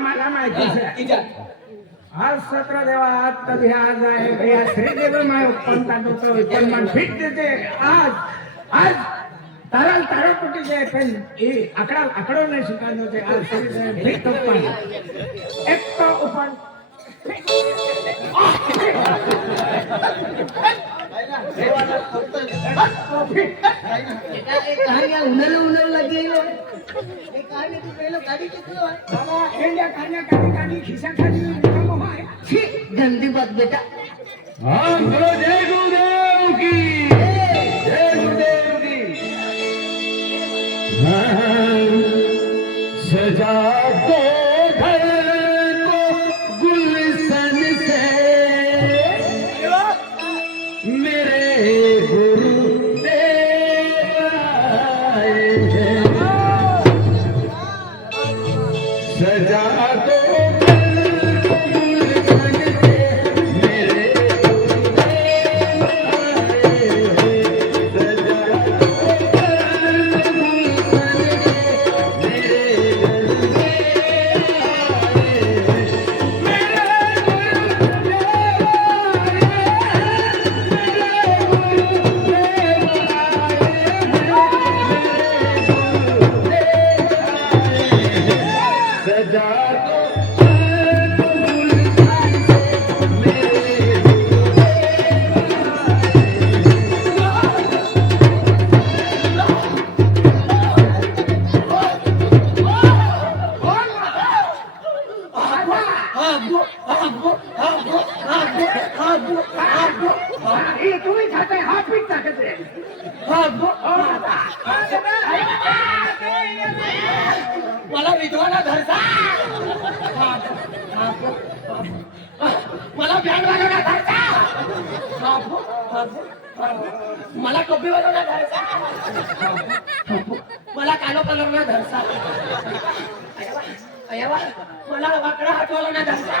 मला माहिती आज 17 देवा आज कधी आज आहे भैया श्रीदेव माय उत्पन्न काढतो उत्पन्न फिट देते आज आज तरल तरल कुठे जे पण हे आकडा नाही शिकायला होते आज श्रीदेव फिट उत्पन्न एक तो उत्पन्न उन्हाळा लागेल गंदी बात बेटा। हाँ बोलो जय गुरुदेव की, जय गुरुदेव की। सजा दो घर को गुलशन से मेरे गुरुदेव आए हैं। सजा दो मला विधवाला धरता मला बँड वाजवला धरता मला टोपी वाजवला धरता मला कानो कलरला धरता मला वाकडा हटवला ना धरता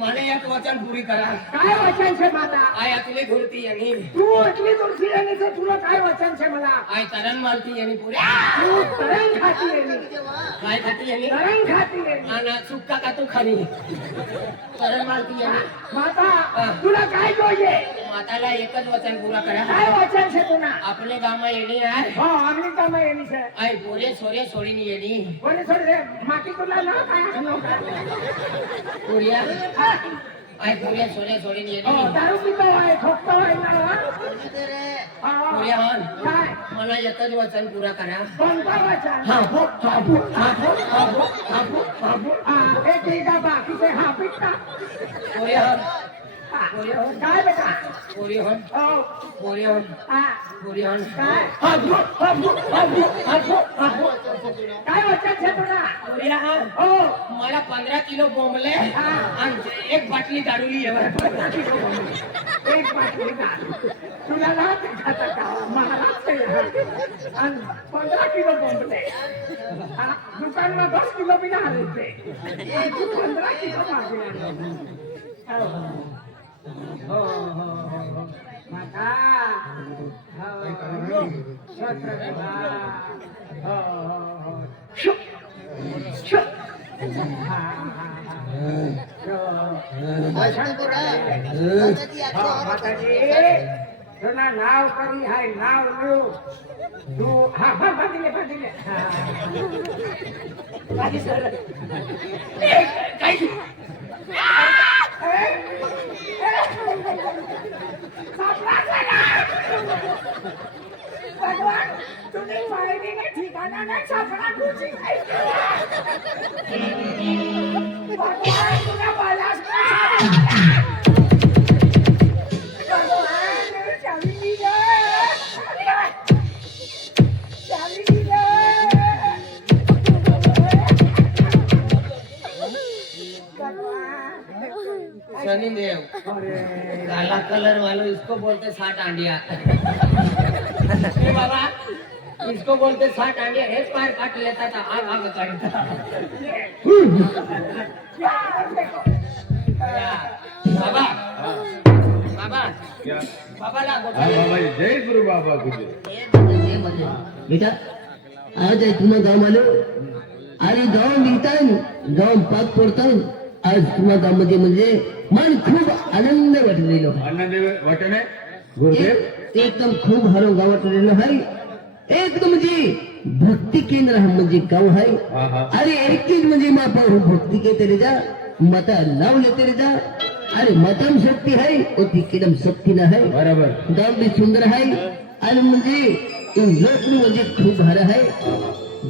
મને એક વચન પૂરી કરા। काय वचन છે માતા? આ આટલી ધૂળતી એની તું આટલી ધૂળતી એની છે તુલા काय वचन છે मला? આ તરણ માલતી એની પૂરી તું તરણ ખાતી એની काय ખાતી એની તરણ ખાતી એની આના સુક્કા का तू खाली તરણ માલતી એની માતા तुला काय જોઈએ? માતાલા એક જ વચન પૂરા કરા। काय वचन છે તુના? આપણે ગામમાં એની આ હા આપણી ગામમાં એની છે આ બોરે સોરે સોડીની એની બોરે સોરે માટી તુલા ના ખાય પૂરિયા आई पुरिया सोने सोडी नहीं है दारू पीता है ठोकता है ना पुरिया हन मला एकच वचन पूरा करा। कोणता वचन? हां एक का बाकी से हां पिटता पुरिया हन काय बेटा पुरिया हन पुरिया हन पुरिया हन काय वचन છે तुला? पुरिया हन हो मला 15 किलो बोंबले आणि एक बाटली दारू ली है एक बाटली दारू तुला ना खाता का महाराज आणि 15 किलो बोंबले दुकान में 10 किलो भी ना देते एक 15 किलो मागे हो माता हो छत्र हो नाव करी हाय नाव लो तू हा हा बांधिले बाजी सर काही भगवान तुम्ही माहितीने ठिकाणा नाही सापडा तुझी भगवान तुला बालास शनि देव, काला कलर वालो इसको बोलते 60 आंडिया। ए बाबा, इसको बोलते 60 आंडिया, एक पैर काट लेता था, आग काटता। बाबा, बाबा, बाबाला बोलतो। जय गुरु बाबा तुझे बेटा आज आहे तुम्हा गाव आलो आणि गाव निघतान गाव पाक पडतान आज तुम्हा गावामध्ये म्हणजे मन खूप आनंद वाटलेलो आनंद वाटणे गुरुदेव एकदम खूप हरो गाव वाटलेलं आहे एकदम म्हणजे भक्ती केंद्र म्हणजे गाव आहे आणि एकच म्हणजे मापा भक्ती के तरी जा मता लावले तरी जा आणि मतम शक्ती आहे ती किडम शक्ती ना आहे बरोबर गाव बी सुंदर आहे आणि म्हणजे लोक म्हणजे खूप भार आहे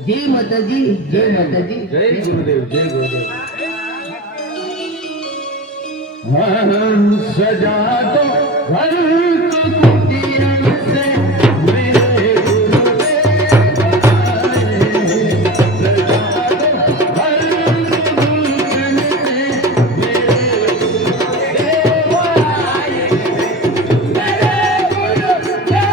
जय माताजी जय माताजी जय गुरुदेव जय गुरुदेव सजा दो घर को कुटिया से मेरे गुरुदेव सजा दो घर को गुलशन से मेरे गुरुदेव आए मेरे गुरुदेव आए मेरे गुरुदेव गुरुदेव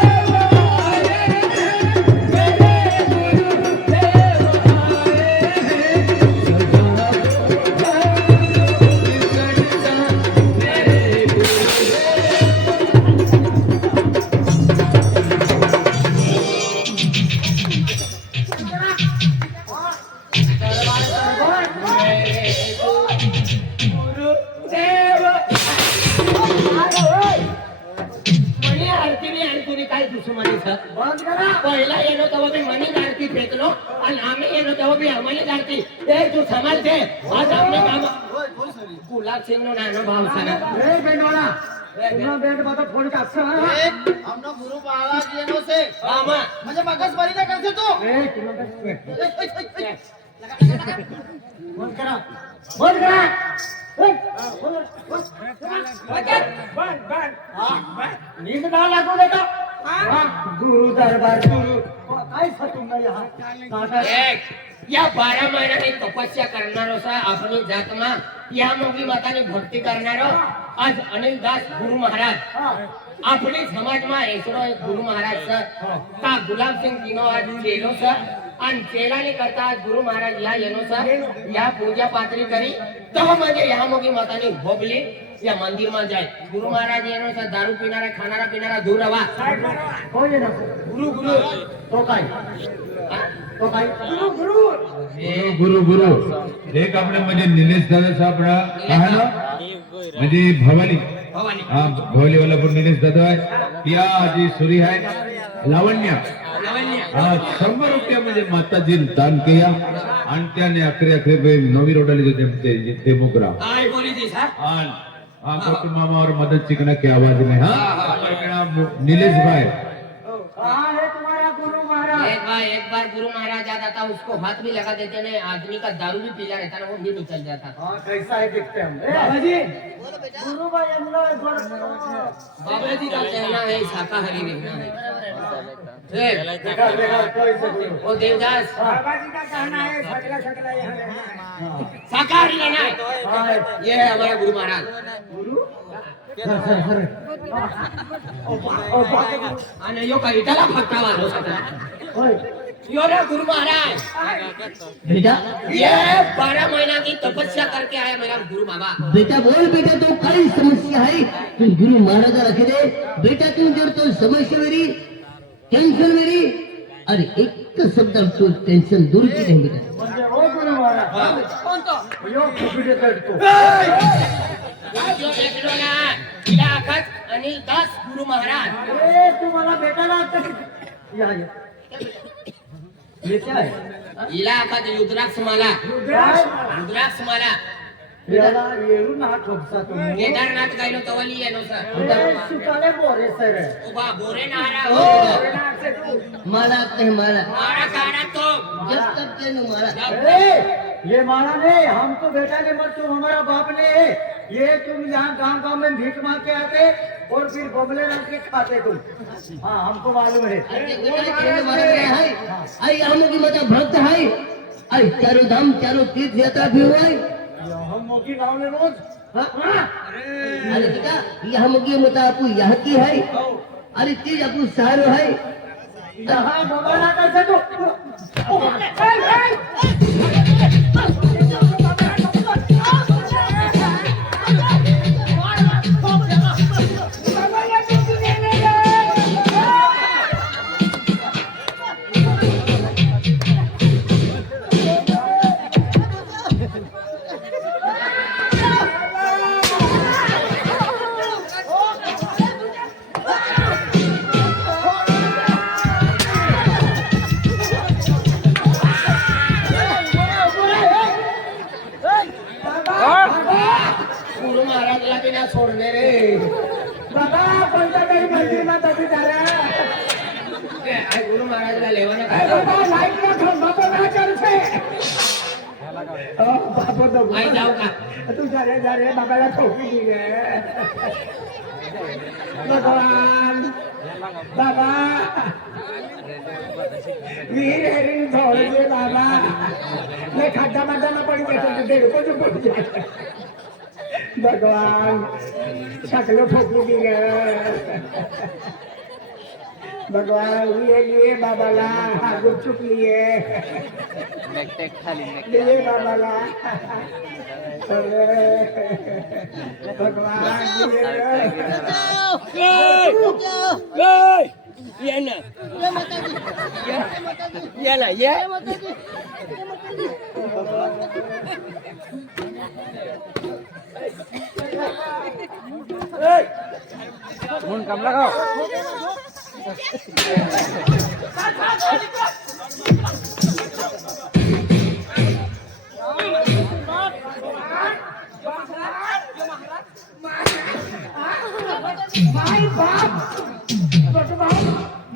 मनी आरती आणि काय दुश्मनी सर पहिला येलो तेव्हा मी मनी आरती फेकलो आणि आम्ही येलो तेव्हा मी अमली आरती ते तू समजते आज आपले काम गुलाब सिंह नो नानो भाव साना हमनो गुरु महाराज येनो से आमा म्हणजे मगच बरी ना करते तू गुरु दरबार गुरु काय या 12 महिन्याने तपस्या करणारो सा आपली जातमा या मोगी मातानी भक्ती करणारो आज अनिल दास गुरु महाराज आपली समाजમાં એસરો એક ગુરુ મહારાજ સર કા ગુલાબ સિંહ કિનો આજ ચેલો સર અને ચેલાને કરતા ગુરુ મહારાજ યા એનો સર યા પૂજા પાત્રી કરી તો म्हणजे या मोगी मातानी भोगली या मंदिરમાં જાય ગુરુ મહારાજ એનો સર दारू પીનારા ખાનારા પીનારા દૂર રવા કોણ એનો ગુરુ ગુરુ તો કાઈ તો કાઈ ગુरु गुरु गुरु गुरु एक आपले म्हणजे निलेश दादा साहेब आहे ना म्हणजे भवानी भवानी हा भवानी वाला पण निलेश दादा आहे या जी सुरी आहे लावण्य लावण्य हा 100 रुपया म्हणजे माताजी दान केया आणि त्याने अकरे नवी रोडाला जे मोगरा काय बोली दी सर हाँ छोटे मामा और मदद चिकना के आवाज में हाँ नीलेश भाई एक बार गुरु महाराज आता था उसको हाथ भी लगा देते ने आदमी का दारू भी पीला रहता ना वो भी निकल जाता कैसा है देखते हम बाबाजी गुरु भाई बाबाजी का कहना है शाकाहारी रहना है वो देवदास बाबाजी का कहना है शकला शकला यहाँ शाकाहारी रहना है ये है हमारा गुरु महाराज आणि यो काही त्याला फटका मारो यो रे गुरु महाराज बेटा ये 12 महीना की तपस्या करके आया मेरा गुरु बाबा बेटा बोल बेटा तो काही समस्या आहे तू गुरु महाराज रखे दे बेटा तू जर तो समस्या मेरी टेंशन मेरी अरे एक शब्द तू टेंशन दूर की नाही बेटा म्हणजे ओ गुरु महाराज कोणतो यो कुठे करतो जो भेटलो ना तिला आकाश अनिल दास गुरु महाराज ए तू मला भेटायला आता या या येते आहे हिला आकाश रुद्राक्ष माला रुद्राक्ष माला याला येऊन हा ठोकसा तुम्ही केदारनाथ गायलो तवली येनो सर सुकाले बोरे सर उभा बोरे नारा हो माला ते माला मारा काना तो जब तक के न माला ए, ये माना नहीं हम तो बेटा ने मत तुम हमारा बाप ने है ये तुम यहाँ गांव में भीख मांग के आते और फिर बबले रंग के खाते तुम हाँ हमको मालूम है आई आमो की मता भक्त है आई चारों धाम चारों तीर्थ यात्रा भी हुआ है हम मोगी गाँव में रोज हाँ? अरे बेटा यह मुगी मता आपू यहाँ की है अरे तेज आपू सारो है यहाँ बगाना कैसे तो गुरु महाराजला बी ना सोडणे रे बाबा कोणत्या तरी मंदिरमा तशी झाल्या गुरु महाराजला लेवाना अरे काय बाबा लाईट ना खंबा तो ना करते बाबा तो आई जाऊ का तू जा रे बाबाला ठोकी दिली भगवान बाबा वीर हेरिंग छोड़ दे बाबा मैं खड्डा मड्डा ना पड़ गया देखो तो पड़ जाए भगवान शकलो ठोकी दी भगवान लिए बाबाला हा गुपचुप लिए बाबाला अरे भगवान ये ना ये ना ये फोन कम लगाओ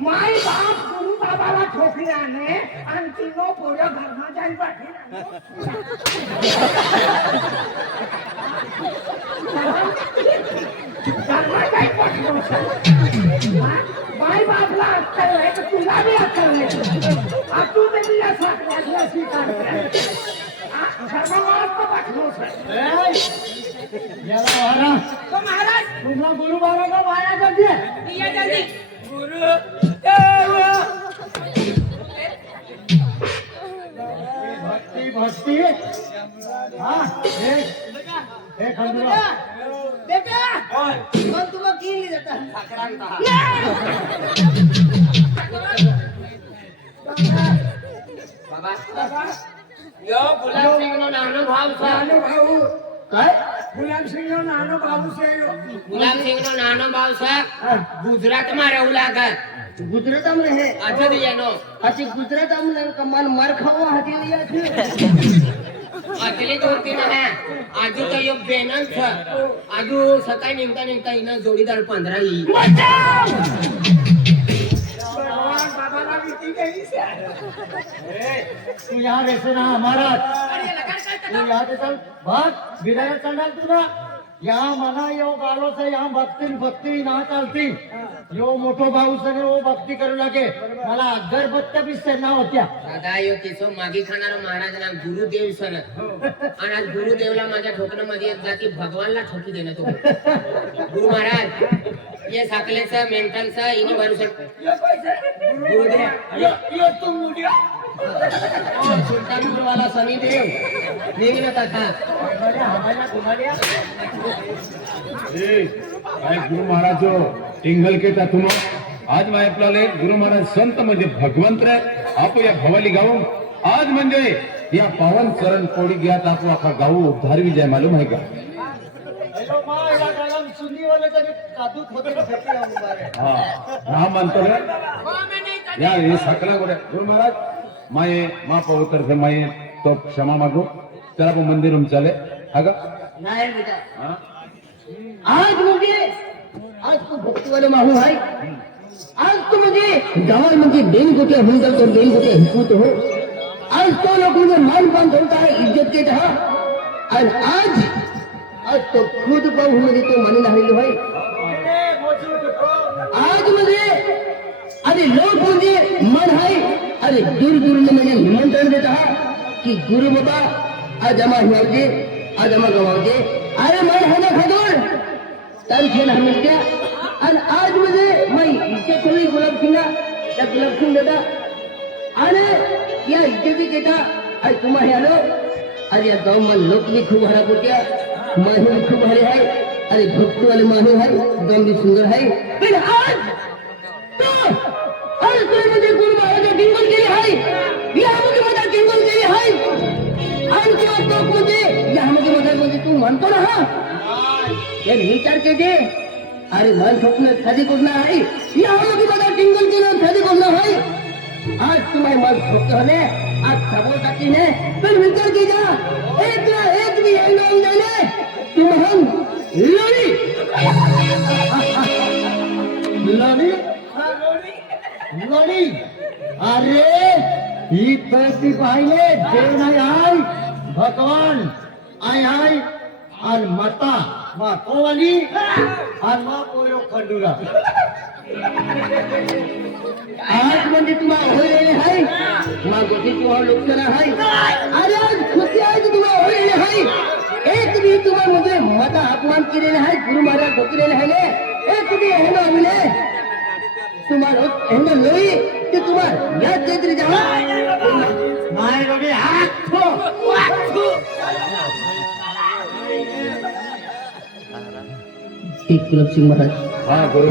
माई बाप गुरु बाबाला ठोकल्याने आणि तीनो पोरं घरमा जाईल माई बापला अक्कल आहे तर तुला बी अक्कल नाही अब तू मी या साखरेला स्वीकार सर्व पाठवू महाराज तुझा गुरु बाबा का वाया जल्दी जल्दी गुरु भक्ति भक्ति हाँ हे खंडूरा बेटा कौन तुम्हें की नहीं देता बाबा यो गुलाब सिंह नो नानो भाव सा भाऊ काय गुलाब सिंह नो नानो बाबू से गुलाब सिंह नो नानो भाव सा गुजरात में रहू लागत गुजरात में है अजय येनो अच्छी गुजरात में कमान मार खावा हटी लिया थे अतली दोरती ना है आजू तो यो बेनन था आजू सकाळी निघता इना जोडीदार 15 ही भगवान बाबाला विटी गई से तू यहाँ वैसे ना हमारा तू यहाँ से चल भाग विदाय चल तू ना यहाँ मना यो गालो से यहाँ भक्ती ना चलती यो मोठो भाऊ सगळे वो भक्ती करू लागे मला अगरबत्त्या बी सेना होत्या दादा यो तिचो मागी खाणारा महाराज ना गुरुदेव सन आणि आज गुरुदेवला माझ्या ठोकणं मध्ये एक जाती भगवानला ठोकी देणं तो गुरु महाराज ये साकलेचा मेंटलचा इनी भरू गुरुदेव यो तुम मुडिया सुलतान गुरुवाला सनी देव नेगीना कथा हमारा घुमालिया काय गुरु महाराज टिंगल के तुम आज मायपलाले गुरु महाराज संत म्हणजे भगवंत रे आप या भवाली गाव आज म्हणजे या पावन चरण कोडी गया आप आखा गाव उद्धार भी जाय मालूम है का हेलो माँ इला कलम सुनी वाले तरी कादू खोदे फेंके हम मारे हाँ नाम म्हणतो रे या हे सकला गोरे गुरु महाराज माये माँ पवित्र से माये तो क्षमा मांगो तेरा वो मंदिर में चले आगा नहीं बेटा हाँ आज तो भक्ति वाले माहू है आज तो मुझे गाँव मुझे बेन गोटे हुंदल तो बेन गोटे हिकूत हो आज तो लोगों में मान पान होता है इज्जत के रहा और आज तो खुद बहु मुझे तो मन नहीं भाई आज मुझे अरे लोग मुझे मन है अरे दूर दूर में मुझे निमंत्रण देता है कि गुरु बाबा आज हमारे आज आम्हा गावाचे अरे मैं है ना खदोड तारखेला म्हणत्या आणि आज म्हणजे मैं इथे खोली गुलाब सिंगा त्या गुलाब सिंग दादा आणि या इथे बी केटा आज तुम्हाला आलो आज या गाव में लोक भी खूप हरा पोट्या माही भी खूप हरे है अरे भक्त वाले माही है एकदम भी सुंदर है पण आज तो आज तो म्हणजे गुरु महाराज टिंगल केली आहे यामध्ये माझा टिंगल केली आहे आणि किंवा तो म्हणजे यामध्ये माझा म्हणजे तू म्हणतो ना हा हे विचार केले अरे मन स्वप्न साधी कोण आहे यामध्ये माझा टिंगल केलं साधी कोण आहे आज तुम्हारे मन स्वप्न होने आज सबों तक ने फिर विचार कीजिए एक ना एक भी है नाम लेने तुम हम लड़ी लढी लढी अरे ही पैसी पाहिले देव नाही आय भगवान आय आय आणि माता मा कोवाली आणि मा पोयो खंडुरा आज म्हणजे तुम्हाला होईल आहे मग गोष्टी तुम्हाला लोकसना आहे अरे आज खुशी आहे की तुम्हाला होईल आहे एक भी तुम्हाला म्हणजे मता अपमान केलेले आहे गुरु महाराज ठोकलेले आहे एक भी आहे ना आम्ही तुम्हाला हेंगा लोई ते तुम्हाला याद देत रे जावा नाही रवी हात ठो एक कुलभ सिंह महाराज हा गुरु